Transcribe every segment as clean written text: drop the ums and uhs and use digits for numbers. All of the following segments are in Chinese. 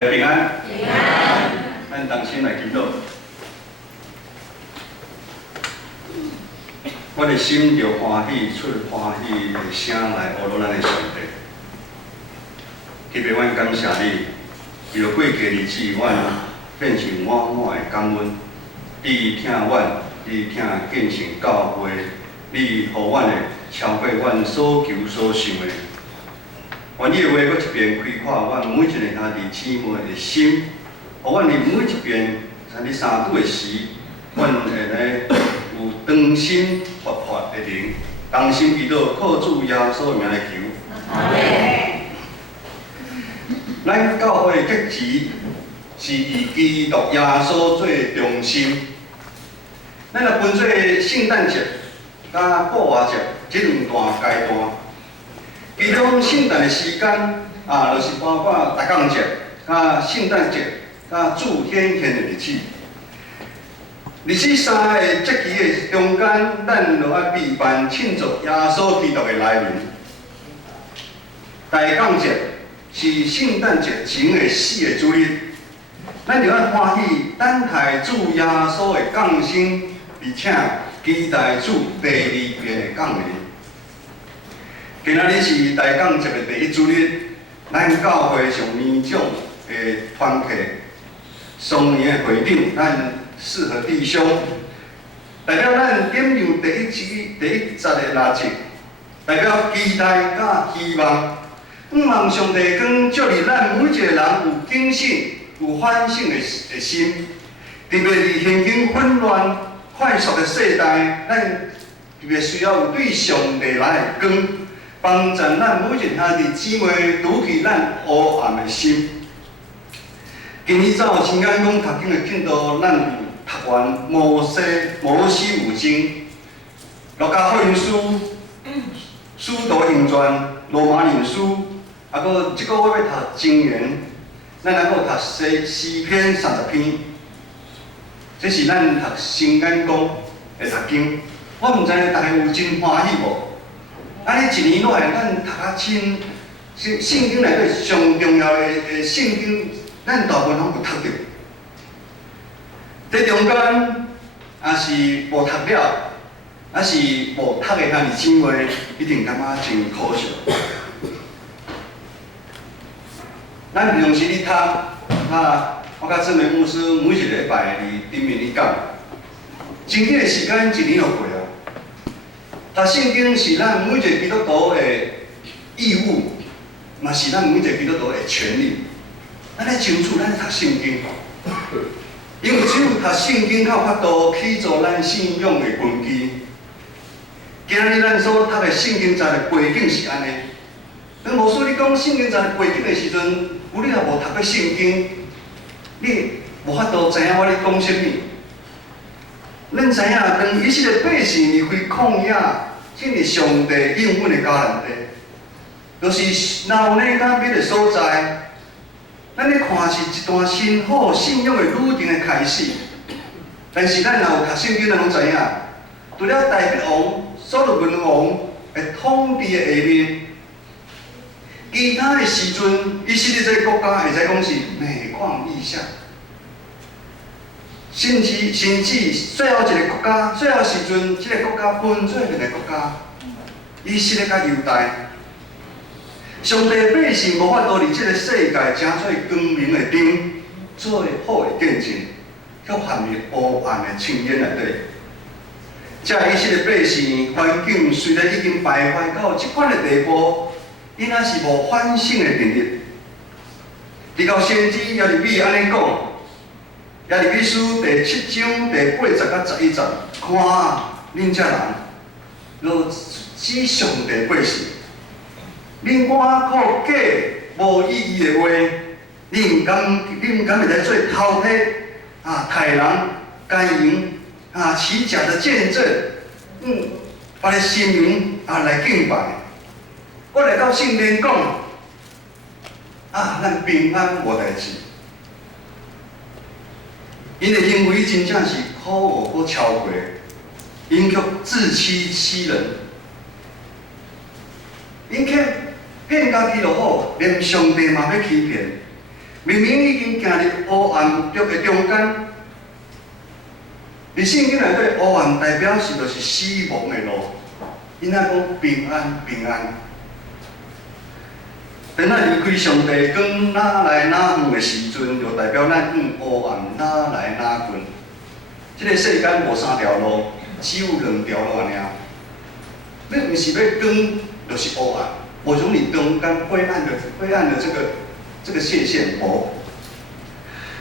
平安，平安。咱同心来祈祷。我的心就欢喜，出欢喜的声来学咱的上帝。特别阮感谢你，为了过去日子，阮变成满满的感恩。你听阮，你听建成教会，你予阮的超过阮所求所想的。愿你的话，搁一遍开阔阮每一个兄弟姊妹的心，互阮伫每一遍在你三拄的时，阮会来有当心活泼的灵，同心祈祷，靠主耶稣的名来求。阿门。咱教会的结志是以基督耶稣做中心。咱若分做圣诞节、甲复活节这两大阶段。其中圣诞的时间就是包括大降节、甲圣诞节、甲主显现的日子。日子三个节期的中间，咱就要备办庆祝耶稣基督的来临。大降节是圣诞节前的4个主日，咱就要欢喜等待主耶稣的降生，而且期待主第2遍的降临。今仔日是大降节的第1主日，咱教会上年长的团契，双年的会长，咱适合弟兄，代表咱点亮第一节的蜡烛，代表期待甲希望，望上帝光照入咱每一个人有警醒、有反省的心，特别是现今混乱、快速的世代，咱特别需要有对上帝来的光。帮助咱每一兄弟姊妹拄起咱黑暗的心。今日早新眼讲读经的进度，咱有读完摩西五经、路加福音书、使徒行传、罗马人书，搁即个月要读箴言，咱还搁读诗篇30篇。这是咱读新眼讲的读经。我毋知大家有真欢喜无？安尼一年落来，咱读啊亲，圣经内底上重要的圣经，咱大部分拢有读着。这中间也是无读了，也是无读的兄弟姊妹，一定感觉真可惜。咱平常时咧读，我甲姊妹牧师每一个礼拜伫顶面咧讲，真紧的时间一年就过啊。读圣经是咱每一个基督徒的义务，嘛是咱每一个基督徒的权利。咱咧清楚，咱咧读圣经，因为只有读圣经，才有法度起造咱信仰的根基。今日咱所读的圣经在的背景是安尼，咱无说你讲圣经在背景的时阵，有你若无读过圣经，你无法度知影我咧讲啥物。咱知影，当以色列百姓离开旷野，进入上帝应允的迦南地，就是老内甲别的所在。咱咧看是一段辛苦信仰的旅程的开始。但是咱若有读圣经，咱拢知影，除了大卫王、所罗门王的统治的下面，其他的时阵，以色列这个国家会使讲是每况愈下。甚至最后一个国家，最后时阵，这个国家分做2个国家，以色列甲犹大。上帝百姓无法度伫这个世界成做光明的灯，做好的见证，却陷入黑暗的深渊内底。这以色列百姓环境虽然已经败坏到这款的地步，因也是无反省的能力。直到先知耶利米安尼讲。耶利米书第7章第80到11节，看恁这人，若指上帝百姓，恁我靠假无意义的话，恁毋敢会来做偷窃杀人、奸淫起假的见证，把个神明来敬拜。我来到圣殿讲，咱平安无代志。因的行为真正是可恶搁超过，因却自欺人，因却骗家己就好，连上帝嘛要欺骗。明明已经行入黑暗的中间，伫圣经内底，黑暗代表是就是死亡的路。因仔讲平安平安。等咱离开上帝光哪来哪远的时阵，就代表咱向黑暗哪来哪近。这个世间无三条路，只有两条路尔。你毋是要光，就是黑暗，无从你中间灰暗的这个界限无。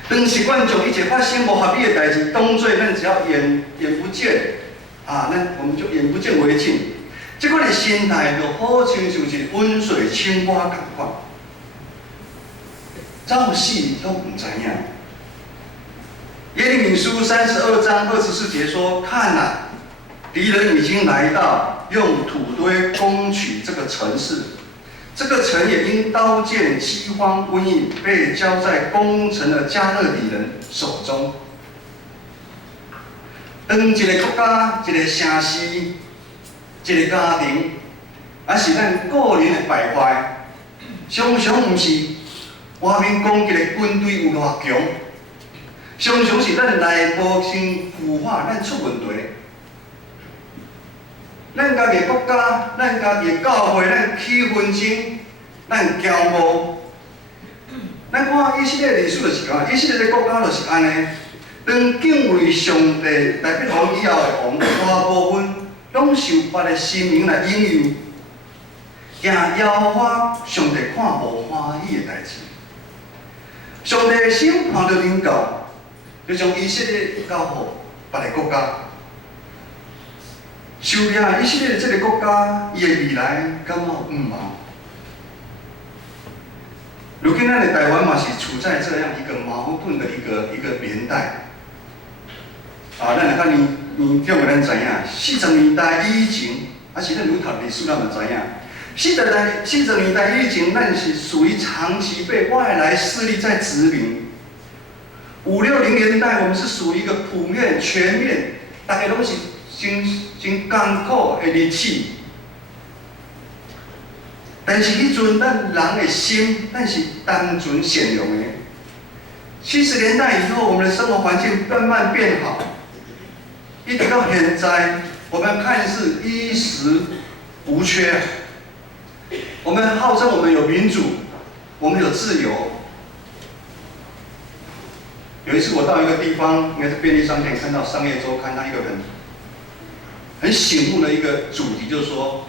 当习惯将一切发生无合理的代志当做咱只要眼不见啊，我们就眼不见为净。这款的心态就好像就是温水青蛙同款，早死都唔知影。耶利米书32章24节说：“看啊，敌人已经来到，用土堆攻取这个城市，这个城也因刀剑、饥荒、瘟疫被交在攻城的加勒底人手中。”当一个国家、一个城市、一个家庭，还是咱个人的败坏，常常毋是外面讲一个军队有偌强，常常是咱内部先腐化，咱出问题。咱家己国家、咱家己教会，咱起纷争，咱骄傲。咱看以色列历史就是讲，以色列的国家就是安尼。当敬畏上帝来必王以后的王，大部分拢受别的神明来引诱，行妖化上帝看无欢喜的代志。上帝的审判就临到，就将以色列交互别个国家。受领以色列这个国家，伊的未来敢有毋茫？如今咱的台湾嘛是处在这样一个矛盾的一个年代。啊，咱来较年长的咱知影，40年代以前，是咱有读历史，咱嘛知影，40年代以前，咱是属于长期被外来势力在殖民。50、60年代，我们是属于一个普遍、全面，大家拢是真艰苦的日子。但是迄阵，咱人的心，咱是单纯善良的。70年代以后，我们的生活环境慢慢变好。一直到现在，我们看似衣食无缺，我们号称我们有民主，我们有自由。有一次我到一个地方，应该是便利商店，看到《商业周刊》它一个很醒目的一个主题，就是说，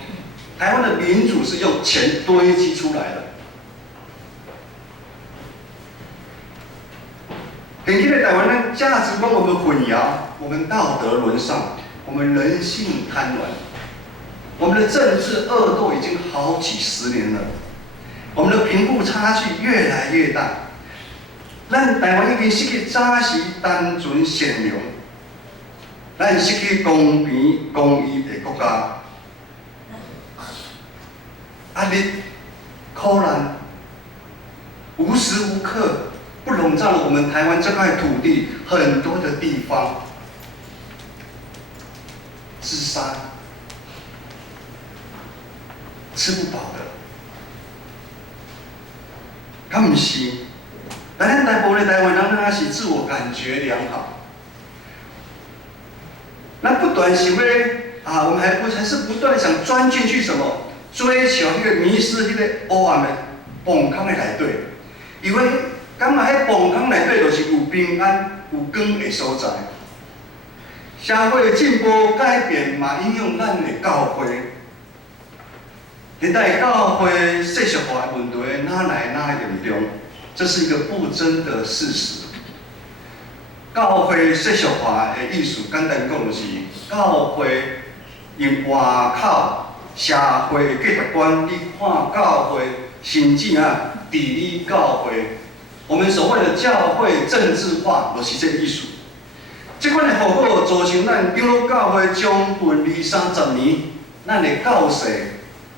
台湾的民主是用钱堆积出来的。现今的台湾人价值观我们混淆，我们道德沦丧，我们人性贪婪，我们的政治恶斗已经好几十年了，我们的贫富差距越来越大，咱台湾已经失去早时单纯善良，咱失去公平公义的国家，压力、苦难，无时无刻不笼罩了我们台湾这块土地很多的地方，自杀、吃不饱的，他们是，咱大部分的台湾人那是自我感觉良好，那不断想要我们还是不断想钻进去什么，追求那个迷失那个黑暗的崩坑的内底，因为感觉迄崩坑内底就是有平安、有光的所在。社会的进步改变嘛，影响咱的教会。现在教会世俗化的问题哪来哪严重，这是一个不争的事实。教会世俗化的意思，简单讲就是，教会用外口社会价值观去看教会，甚至治理教会。我们所谓的教会政治化，就是这个意思。这款的后果造成咱长老教会将近20-30年，咱的教士、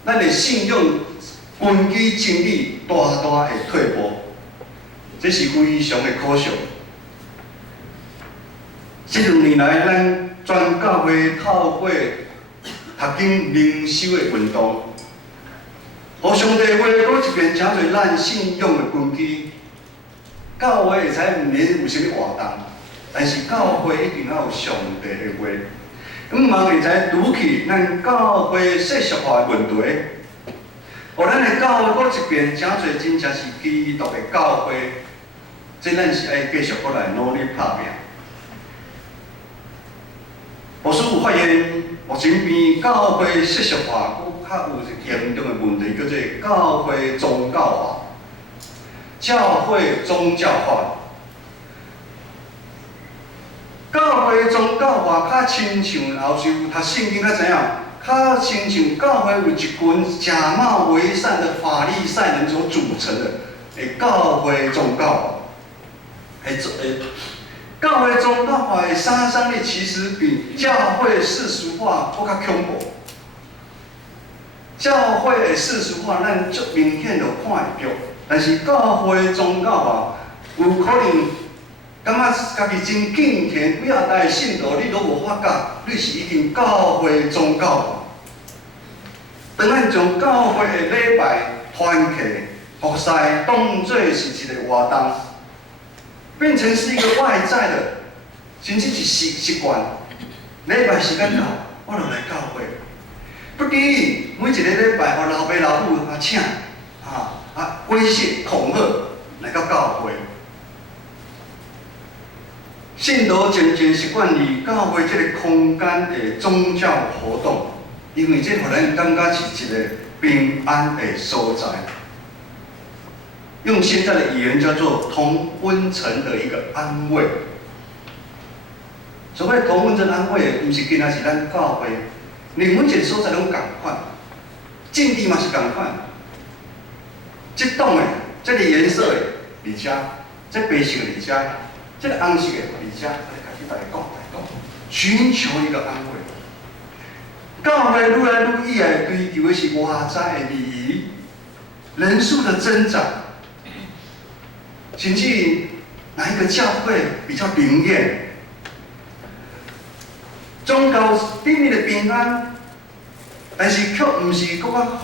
咱的信仰、根基真理大大的退步，这是非常的可惜。这2年来，咱全教会透过读经灵修的运动，互上帝话搁一遍请做咱信仰的根基。教会会使毋免有啥物活动，但是教会一定要有上帝的话。毋茫会使拄起咱教会世俗化的问题，互咱的教会搁一边诚侪真正是基督的教会，这咱是爱继续搁来努力打拼。牧师有发现，目前边教会世俗化，搁较有一个严重的问题，叫做教会宗教化。教会宗教化，教会宗教化较亲像后是有读圣经较知影，较亲像教会有一群假冒伪善的法利赛人所组成的教会宗教化，教会宗教化的杀伤力其实比教会世俗化搁较恐怖。教会的世俗化，咱足明显就看会着。但是教会宗教化，有可能感觉家己真敬虔，几啊代信徒你都无发觉，你是已经教会宗教化。当咱将教会的礼拜、团契、服侍当作是一个活动，变成是一个外在的，甚至是习惯。礼拜时间到，我就来教会。不记意每一个礼拜，互老爸老母请。威胁、恐吓来到教会，信徒渐渐习惯于教会这个空间的宗教活动，因为这互咱感觉是一个平安的所在。用现在的语言叫做同温层的一个安慰。所谓同温层安慰，不是仅仅是咱教会，连每一个所在拢共款，境地嘛是共款。这栋的、这个颜色的伫遮，这白色的伫遮，这个红色的伫遮，我来家己来讲，寻求一个安慰。教会愈来愈以来追求的是外在的礼仪，人数的增长，甚至哪一个教会比较灵验，宗教里面的平安，但是却不是讲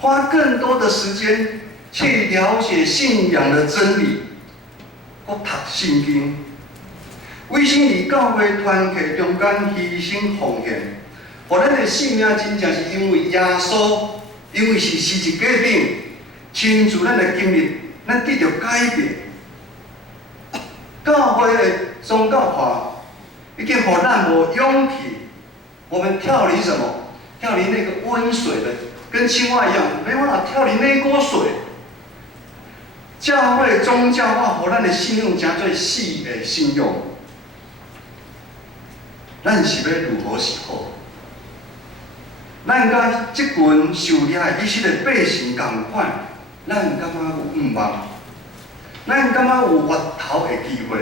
花更多的时间。去了解信仰的真理，我读圣经，为心伫教会团契中间牺牲奉献，互咱的性命真正是因为耶稣，因为是十字架顶，亲自咱的经历，咱得到改变。教会的宗教化已经互咱无勇气，我们跳离什么？跳离那个温水的，跟青蛙一样，没办法跳离那锅水。教会宗教化，互咱的信用诚做死的信用。咱是要如何是好？咱甲即群受掠的以色列百姓同款，咱感觉有毋茫？咱感觉有回头的机会？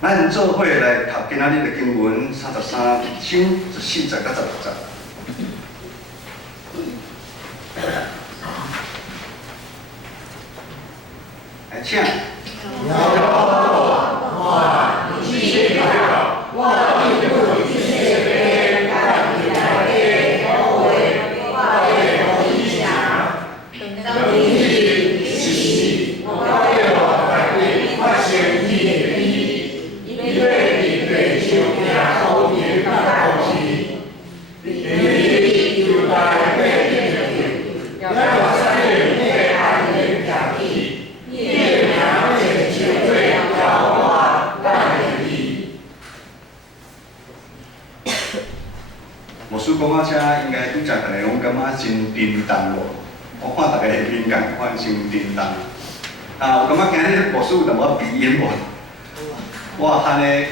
咱做伙来读今仔日的经文33章14节到16节。来，请。牧师讲啊，这应该拄则大家拢感觉真沉重无？我看大家的面感款真沉重。有感觉今日牧师有淡薄鼻炎无？我喊咧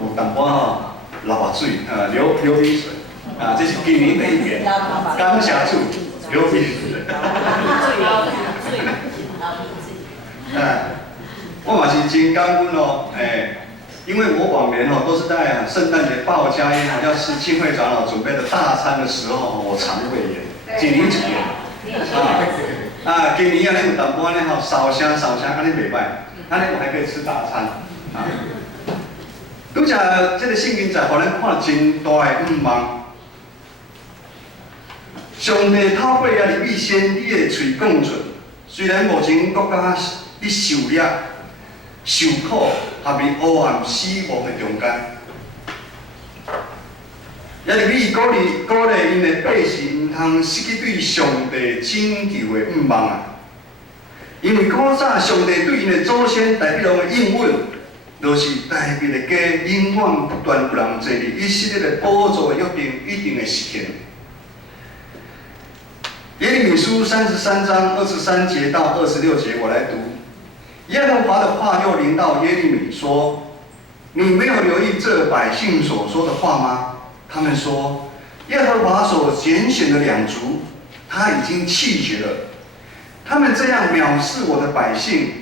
有淡薄流目水，流鼻水，这是今年第一年，感谢主，流鼻水。我嘛是真感恩哦，因为我往年都是在圣诞节报佳音要吃庆会长老准备的大餐的时候，我肠胃炎，今年几年今年啊，你有淡薄呢烧香，安尼袂歹，安尼我还可以吃大餐拄则这个圣经在互咱看真大的毋茫。上帝透过耶利米先知的嘴讲出，虽然目前国家伫受掠、受苦，含伫黑暗死亡的中间，也入去鼓励因的百姓，毋通失去对上帝拯救的盼望啊！因为古早上帝对因的祖先代表的应允，就是代表的家永远不断有人坐伫以色列的宝座约定一定会实现。耶利米书33章23节到26节，我来读。耶和华的话又临到耶利米说：“你没有留意这百姓所说的话吗？他们说，耶和华所拣选的两族，他已经弃绝了。他们这样藐视我的百姓，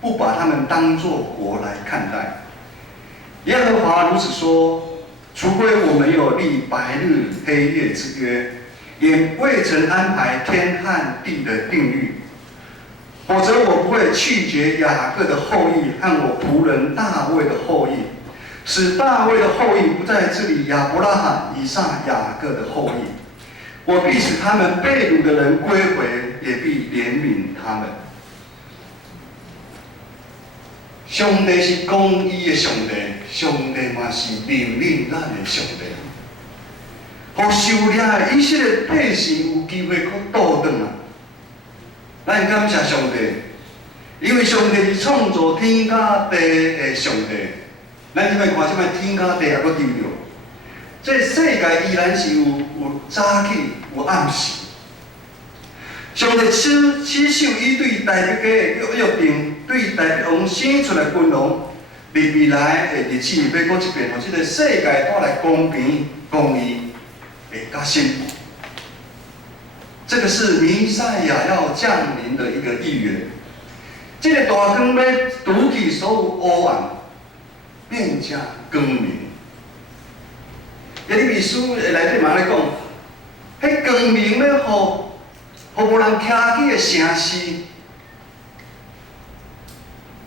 不把他们当作国来看待。耶和华如此说：除非我们有立白日黑夜之约，也未曾安排天和地的定律，否则我不会弃绝雅各的后裔和我仆人大卫的后裔，使大卫的后裔不再治理亚伯拉罕、以撒、雅各的后裔。我必使他们被掳的人归回，也必怜悯他们。”上帝是公义的上帝，上帝嘛是命令咱的上帝。互受掠的以色列百姓有机会可倒转啊！咱感谢上帝，因为上帝是创造天甲地的上帝。咱即摆看，即摆天甲地也阁丢着，这世界依然是有早起有暗时。上帝亲手以对大别家的约定，对大别王生出来君王，未来的日子要搁一遍，互这个世界带来公平、公义的加新。这个是弥赛亚要降临的一个预言。这个大光要除去所有黑暗，变成光明。耶利米书内底嘛咧讲，迄光明要互无人听起的声势，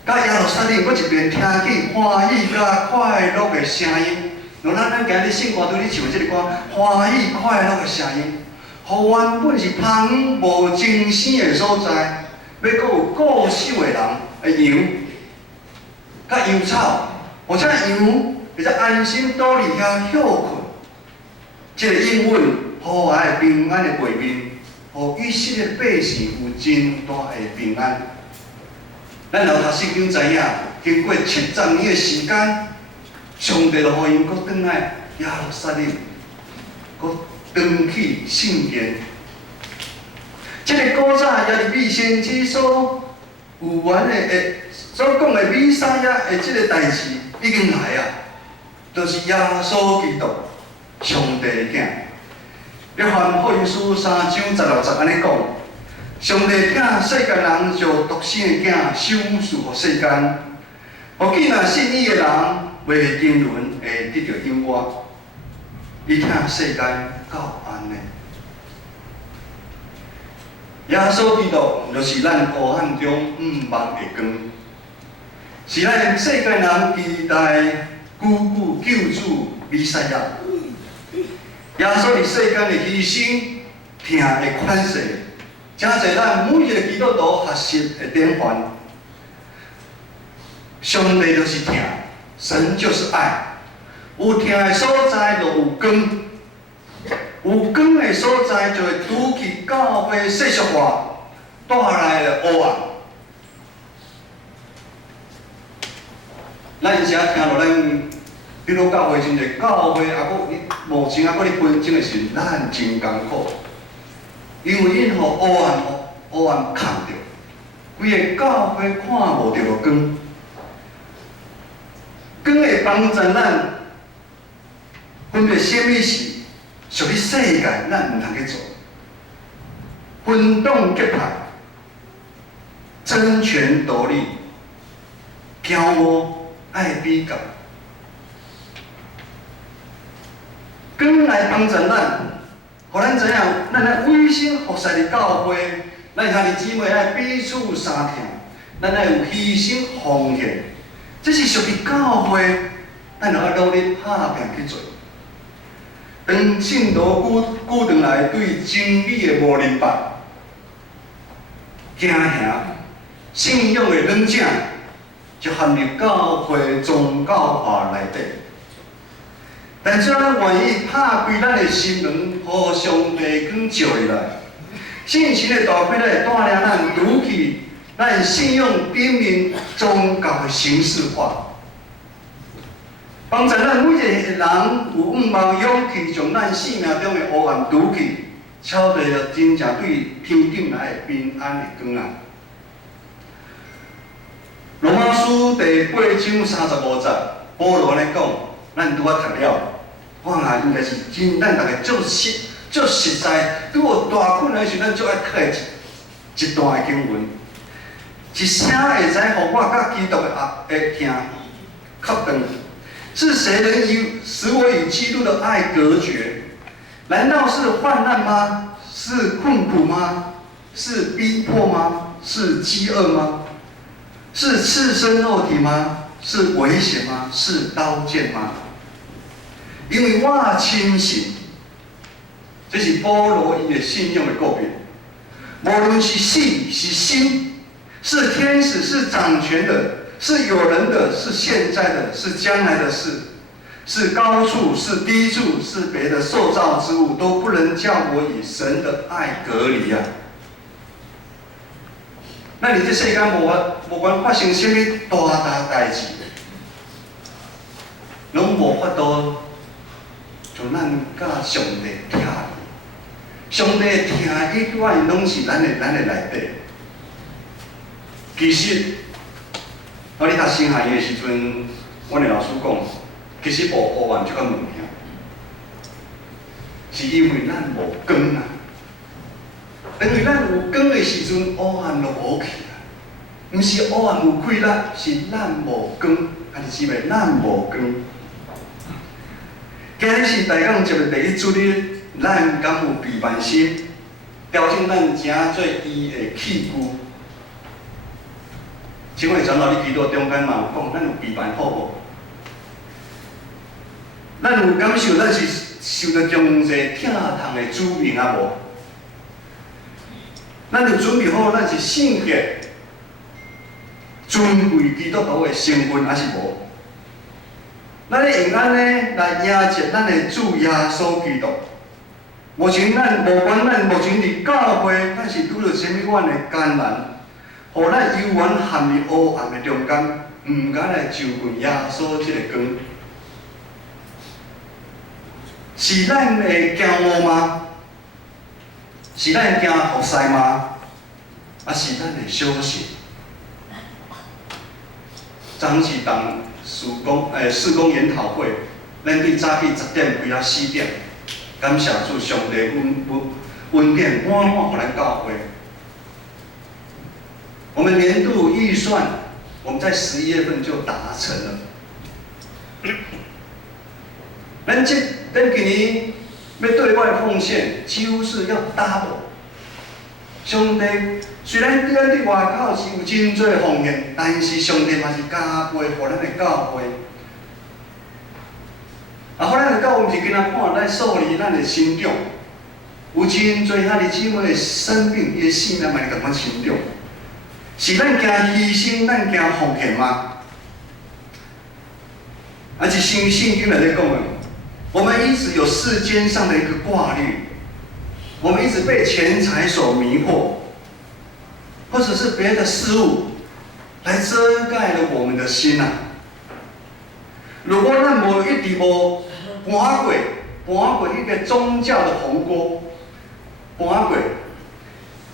甲耶路撒冷搁一遍听起欢喜甲快乐的声音。像咱今日圣歌对你唱即个歌，欢喜快乐的声音，互原本是芳无精生的所在，要搁有固守的人的羊，甲羊草，或者羊会使安心倒伫遐休困。即个应允互爱平安的背面。互以色列百姓有真大的平安。咱若读圣经知影，经过700年的时间，上帝就互因搁转来耶路撒冷，搁登起圣殿。这个古早耶利米先知所有完的所讲的弥赛亚的这个代志已经来啊，就是耶稣基督，上帝的囝。约翰福音书3章16节安尼讲：上帝疼世间人，就独生的囝赏赐予世间，互既然信伊的人，袂经纶会得到永活。伊疼世间到安尼。耶稣基督就是咱黑暗中望的光，是咱世间人期待久救主弥赛亚。耶稣伫世间的牺牲、疼的款式，真侪咱每一个基督徒学习的典范。上帝就是疼，神就是爱。有疼的所在就有光，有光的所在就会除去教会世俗化带来的黑暗。咱有时啊听到咱。比如教会真侪教会，啊，目前啊，搁咧纷争的时阵，咱真艰苦，因为因互黑暗藏着，规个教会看无着光，光会帮助咱分别什么是属于世界，咱毋通去做，分党结派，争权夺利，骄傲爱比较。光来帮助咱，互咱知影，咱来委身服侍伫教会，咱兄弟姊妹爱彼此相疼，咱爱有牺牲奉献，这是属于教会，咱就要努力拍拼去做。当信徒久长来对真理的无明白，行兄，信仰的软井就含入教会宗教化内底。但只要咱愿意拍开咱的心门，互上帝光照入来，信心的大开来带领咱拄起咱信仰顶面宗教的形式化。帮助咱每一个人有5万勇气，将咱生命中的黑暗拄起，超过了真正对天顶来的平安的光啊！罗马书第8章35节，保罗安尼讲，咱拄仔读了，我啊应该是真，咱大家足实在，拄有大困难时，咱足爱读的一段的经文，一声会使互我甲基督的听确定。是谁能使我与基督的爱隔绝？难道是患难吗？是困苦吗？是逼迫吗？是饥饿吗？是赤身肉体吗？是危险吗？是刀剑吗？因为我深信，这是保罗因的信仰的告别。无论是死是生，是天使是掌权的。是有人的，是现在的，是将来的事，是高处，是低处，是别的受造之物，都不能叫我与神的爱隔离啊！那你这世间无管发生什么大代志，拢无法度就咱甲上帝听。上帝听迄段拢是咱的内底。其实。我咧读新学的时阵，阮的老师讲，其实无黑暗这款物件，是因为咱无光啊。因为咱有光的时阵，黑暗就无去啊。毋是黑暗有开啦，是咱无光，还是因为咱无光。今日是大讲节目第1主日，咱敢有备办心，调整咱正做伊的器具。请问长老，你祈祷中间嘛有讲，咱有备办好无？咱有感受，咱是受到中济疼痛的主命啊无？咱有准备好，咱是圣洁、尊贵基督徒的身份，还是无？咱会用安尼来迎接咱的主耶稣基督。目前咱无管咱目前伫教会，咱是拄着什么款的艰难。互咱永远陷入黑暗的中间，毋敢来就近耶稣这个光，是咱会骄傲吗？是咱会惊服侍吗？还是咱会小心？昨是当事工研讨会，咱对早起10点开到4点，感谢主上帝恩典满满，互咱教会。我们年度预算，我们在11月份就达成了。咱今年要对外奉献，几乎是要 double。上帝虽然咱伫外口是有真多奉献，但是上帝嘛是加倍互咱的教会。互咱的教会毋是今仔看咱数字，咱的成长，有真多兄弟姊妹的生命，伊的性命嘛是共款成长。是咱惊牺牲，咱惊奉献吗？而且圣经来在讲的，我们一直有世间上的一个挂虑，我们一直被钱财所迷惑，或者是别的事物来遮盖了我们的心啊。如果咱无一直无搬过一个宗教的鸿沟，搬过。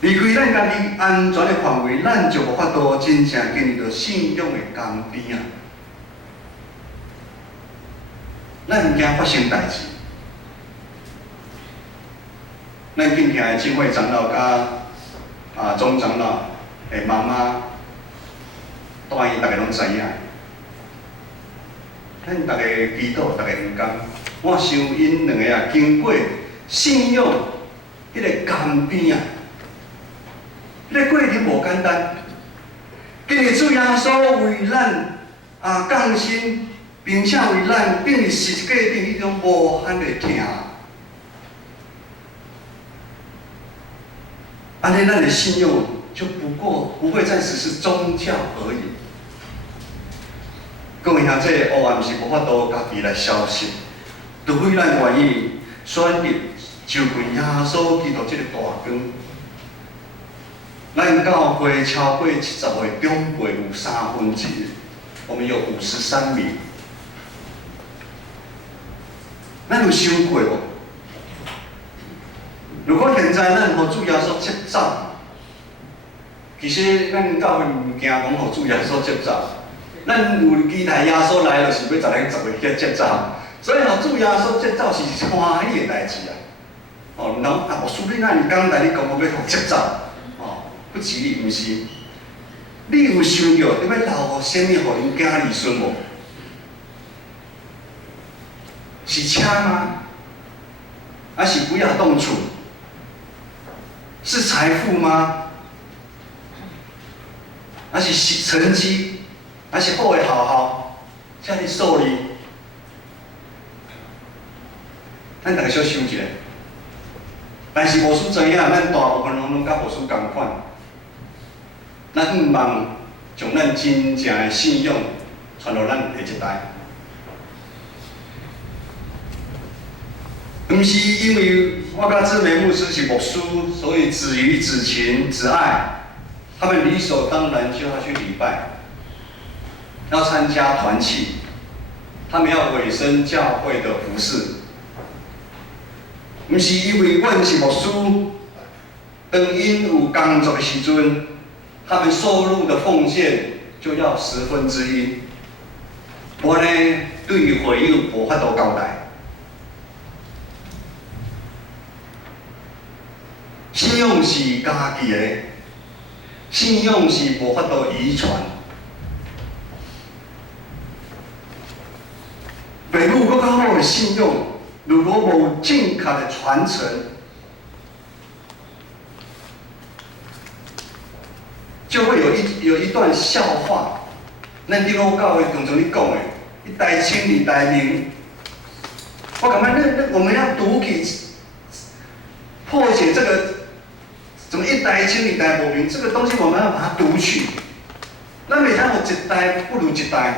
离开咱家己安全的范围，咱就无法度真正经历到信仰的甘甜啊！咱毋惊发生代志，咱敬虔的敬会长老甲总长老的妈妈，带伊大家拢知影。咱大家祈祷，大家唔甘，我想因两个经过信仰迄个甘甜啊！这个过程无简单，今日主耶稣为咱降生，并且为咱定立十字架顶迄种无限的疼。安尼咱的信仰就不会再只是宗教而已。各位兄弟，黑暗是无法度家己来消失，除非咱愿意选择就近耶稣基督这个大光。咱教会超过70个长辈有1/3，我们有53名。咱有想过无？如果现在咱互主耶稣接走，其实咱教会唔惊讲互主耶稣接走，咱有期待耶稣来，就是要10月接走，所以互主耶稣接走是欢喜的代志啊！哦，然后牧师你哪会讲来你讲我要互接走？哦，不吉利，毋是。你有想着你要留互啥物互恁囝儿孙无？是车吗？还是不要动处？是财富吗？还是成绩？还是好的学校？遮尔数字？咱大家小想一下。但是牧师知影，咱大部分人拢甲牧师同款，咱毋望将咱真正的信仰传到咱下一代。不是因为我甲志梅牧师是牧师，所以子瑜、子晴、子爱，他们理所当然就要去礼拜，要参加团契，他们要委身教会的服事。不是因为阮是牧师，当因有工作的时阵，他们收入的奉献就要1/10。我呢，对于会友无法度交代。信仰是家己的，信仰是无法度遗传。父母搁较好的信仰，如果无正确的传承，就会有一段笑话。咱伫老教会常常咧讲的，一代清二代明。我感觉我们要读起破解这个。怎么一代清二代无明？这个东西我们要把它读去。咱袂通有一代不如一代。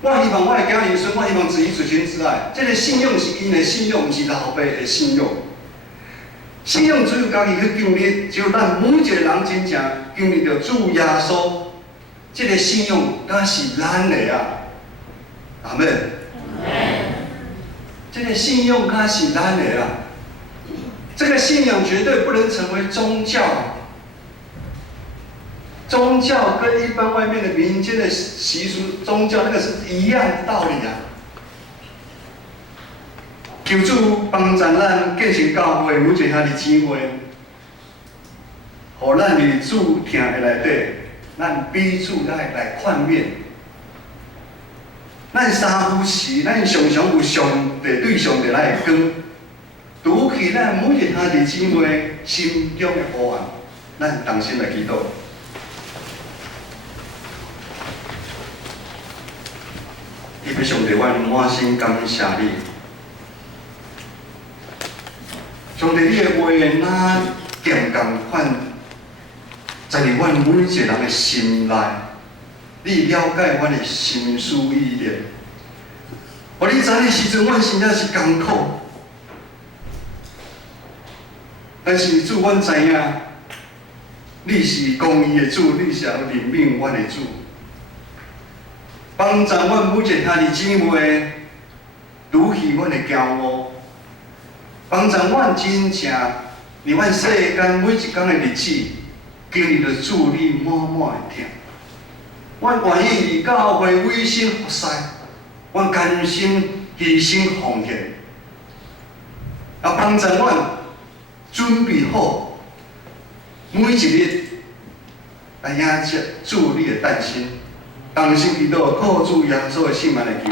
我希望我的家人孙，我希望子怡、子晴、子爱，这个信仰是因的信仰，毋是老爸的信仰。信仰只有家己去经历，只有咱每一个人真正经历着主耶稣，这个信仰才是咱的啊！阿门。这个信仰才是咱的啊！这个信仰绝对不能成为宗教，宗教跟一般外面的民间的习俗宗教那个是一样的道理啊。求主帮助咱建成教会，每一兄弟姊妹，互咱伫主听的内底，咱彼此来劝勉。咱三夫时，咱常常有上帝对上帝来讲。读起咱每一兄弟姊妹心中的黑暗，咱同心来祈祷。伊要上帝，阮满心感谢你。上帝，你的话哪剑共款，在伫阮每一个人的心内，你了解阮的心思意念。互你知的时阵，阮真正是艰苦。但是主，阮知影，你是公义的主，你是怜悯阮的主，帮助阮每一个兄弟姊妹，拄起阮的骄傲，帮助阮真正伫阮世间每一天的日子，经历着主你满满的疼。阮愿意伫教会委身服侍，阮甘心牺牲奉献，也帮助阮。准备好每一日来迎接主你的诞生，同心祈祷，靠主耶稣的圣名来求。